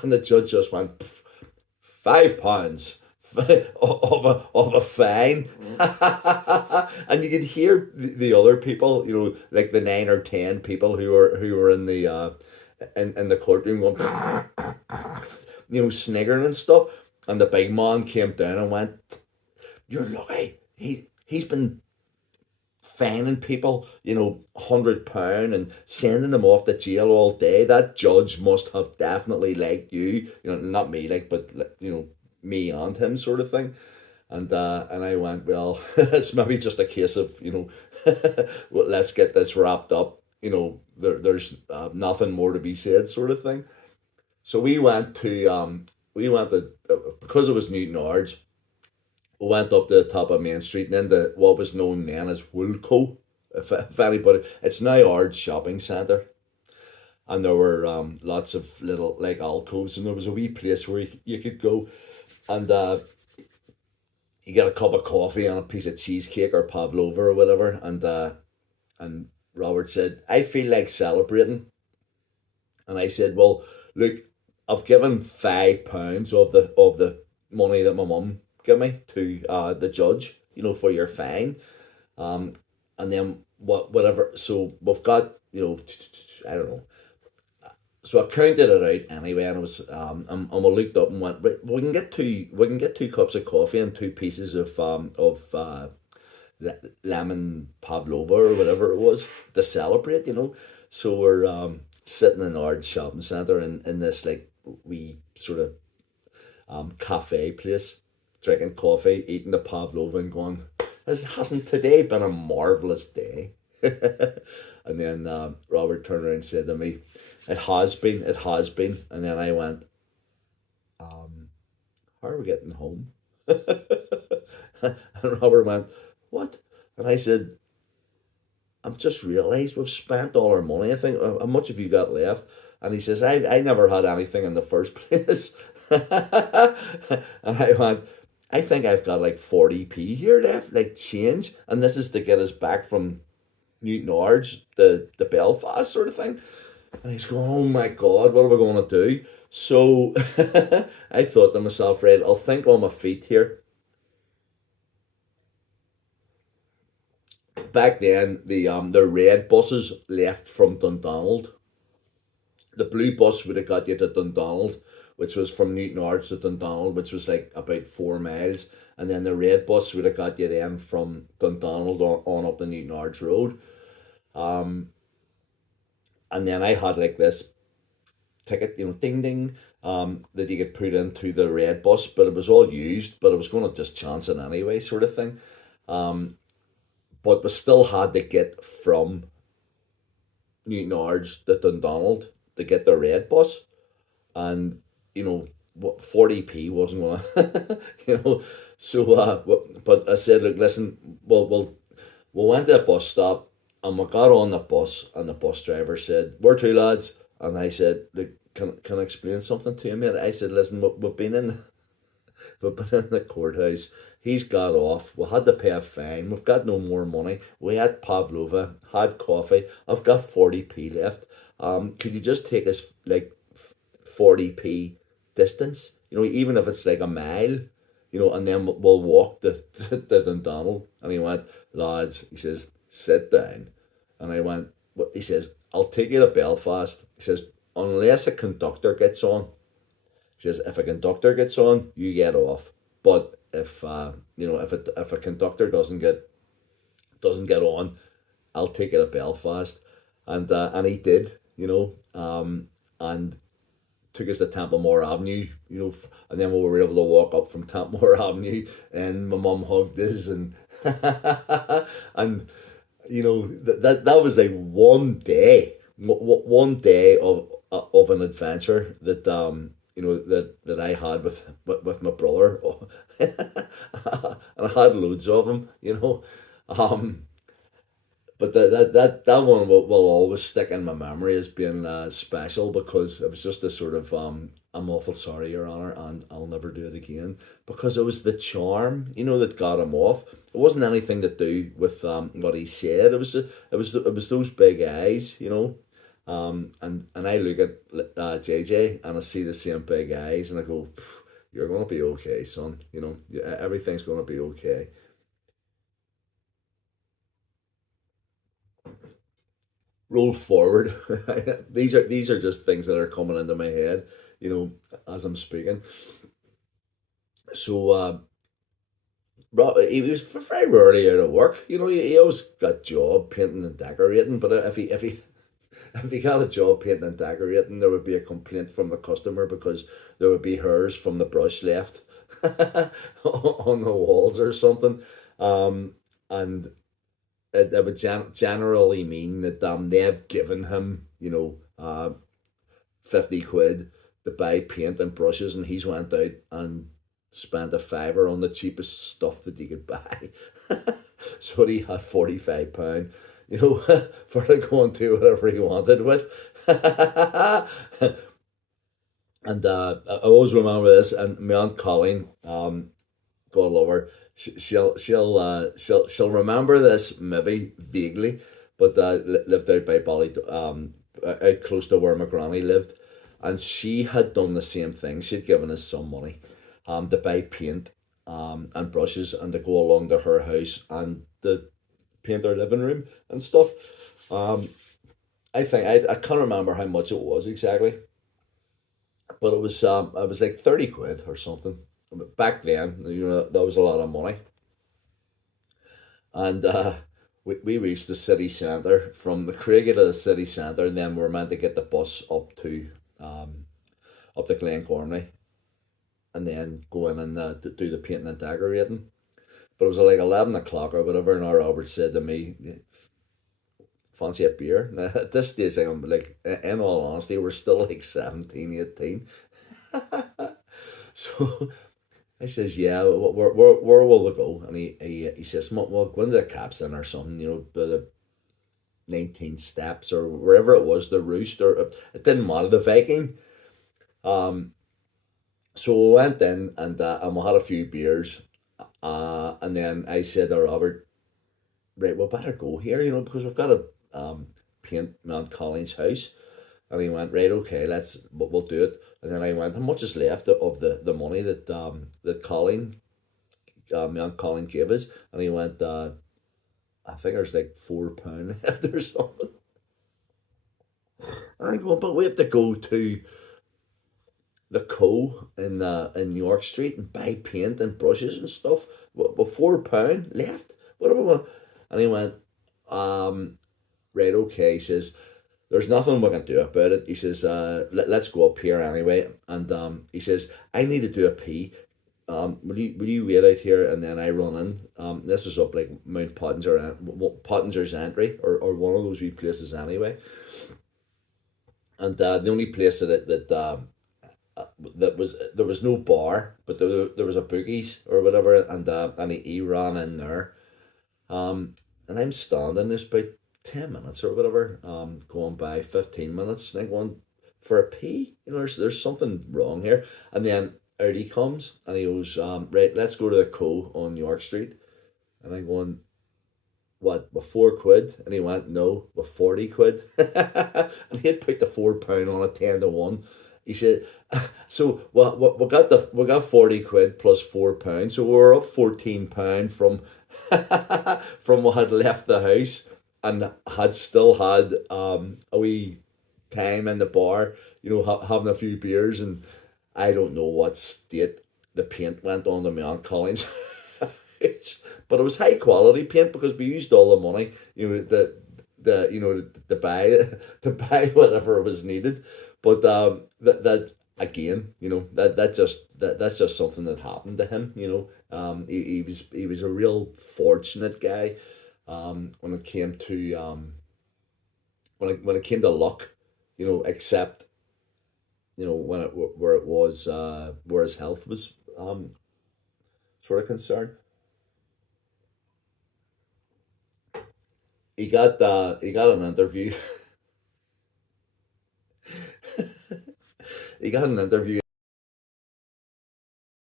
And the judge just went, £5 of a fine. And you could hear the other people, like the 9 or 10 people who were in the courtroom going, sniggering and stuff. And the big man came down and went, "You're lucky. He's been fining people, £100 and sending them off to jail all day. That judge must have definitely liked you, not me, like, but me and him, sort of thing." And I went, "Well, it's maybe just a case of, well, let's get this wrapped up. There's nothing more to be said, sort of thing." So we went to because it was Newton Ards. We went up to the top of Main Street and into what was known then as Woolco. If anybody, it's now Ards Shopping Centre, and there were lots of little like alcoves, and there was a wee place where you could go, and you get a cup of coffee and a piece of cheesecake or pavlova or whatever, and Robert said, "I feel like celebrating," and I said, "Well, look, I've given £5 of the money that my mum gave me to the judge, for your fine, and then whatever. So we've got, I don't know." So I counted it out anyway, and it was and we looked up and went, "Right, we can get two cups of coffee and two pieces of lemon pavlova or whatever it was to celebrate." So we're sitting in our shopping centre in this like wee sort of cafe place, drinking coffee, eating the pavlova, and going, "This hasn't today been a marvelous day?" And then Robert turned around and said to me, it has been." And then I went, "How are we getting home?" And Robert went, "What?" And I said, "I've just realised we've spent all our money. I think, how much have you got left?" And he says, I never had anything in the first place." And I went, "I think I've got like 40p here left, like change. And this is to get us back from Newton Ards, the Belfast sort of thing." And he's going, "Oh my God, what are we going to do?" So I thought to myself, right, I'll think on my feet here. Back then, the red buses left from Dundonald. The blue bus would have got you to Dundonald, which was from Newton Arts to Dundonald, which was like about 4 miles. And then the red bus would have got you then from Dundonald on up the Newton Arts Road. And then I had like this ticket, ding ding, that you could put into the red bus, but it was all used, but I was going to just chance it anyway, sort of thing. But we still had to get from Newton Arts to Dundonald to get the red bus. And what 40p wasn't gonna so but I said, "Look, listen, we went to a bus stop, and we got on the bus, and the bus driver said, 'Where to, lads?' And I said, 'Look, can I explain something to you, mate?' I said, 'Listen, we've been in the courthouse. He's got off. We had to pay a fine. We've got no more money. We had pavlova, had coffee. I've got 40p left. Could you just take us like 40p distance? Even if it's like a mile, and then we'll walk to Dundonald." And he went, "Lads," he says, "sit down." And I went, "What?" He says, "I'll take you to Belfast." He says, "Unless a conductor gets on." He says, "If a conductor gets on, you get off. But if a conductor doesn't get on, I'll take you to Belfast." And he did, and took us to Templemore Avenue, and then we were able to walk up from Templemore Avenue, and my mum hugged us, and and that was like one day of an adventure that I had with my brother. And I had loads of them, um, but that one will always stick in my memory as being special, because it was just a sort of "I'm awful sorry, Your Honour, and I'll never do it again," because it was the charm, that got him off. It wasn't anything to do with what he said. It was those big eyes, And I look at JJ and I see the same big eyes and I go, "You're gonna be okay, son. Everything's gonna be okay." Roll forward. These are just things that are coming into my head, as I'm speaking. So he was very rarely out of work. He always got job painting and decorating. But if he got a job painting and decorating, there would be a complaint from the customer because there would be hairs from the brush left on the walls or something. And it would generally mean that they've given him, 50 quid to buy paint and brushes, and he's went out and spent a fiver on the cheapest stuff that he could buy. So he had £45, for to go and do whatever he wanted with. And I always remember this, and my aunt Colleen, God love her, she'll remember this maybe vaguely, but lived out by Bally, out close to where my granny lived, and she had done the same thing. She'd given us some money, to buy paint, and brushes, and to go along to her house and to paint our living room and stuff. I think I can't remember how much it was exactly, but it was like 30 quid or something. Back then, that was a lot of money. And we reached the city centre from the Craigie to the city centre, and then we were meant to get the bus up to Glencormley, and then go in and do the painting and decorating. But it was like 11 o'clock or whatever, and our Robert said to me, "Fancy a beer?" Now, at this stage, I'm like, in all honesty, we're still like 17, 18. So I says, "Yeah, where will we go?" And he says, "Well, go into the Capstan or something, the 19 steps or wherever it was, the Roost, or it didn't matter, the Viking." Um, so we went in and we had a few beers. And then I said to Robert, "Right, we better go here, because we've got to paint Mount Colleen's house." And he went, "Right, okay, we'll do it." And then I went, "How much is left of the money that Mount Colleen gave us?" And he went, "I think there's like £4 left or something." And I go, "But we have to go to the Co in York Street and buy paint and brushes and stuff with £4 left. What do we want?" And he went, "Right, okay." He says, "There's nothing we can do about it." He says, let's go up here anyway." And he says, "I need to do a pee. Will you wait out here?" And then I run in. This was up like Mount Pottinger's Entry, or one of those wee places anyway. And the only place that was, there was no bar, but there was a boogies or whatever, and he ran in there. And I'm standing, there's about 10 minutes or whatever, going by 15 minutes, and I'm going for a pee. There's something wrong here. And then out he comes and he goes, "Right, let's go to the Co on York Street." And I'm going, "What, with 4 quid?" And he went, "No, with 40 quid." And he had put the £4 on a 10 to 1. He said, "So we got 40 quid plus £4, so we were up £14 from from what had left the house, and had still had a wee time in the bar, having a few beers." And I don't know what state the paint went on to my Aunt Collins. But it was high quality paint because we used all the money, to buy whatever was needed. But that again, that's just something that happened to him. He was a real fortunate guy, when it came to when it came to luck, except when where it was, where his health was sort of concerned. He got an interview. He got an interview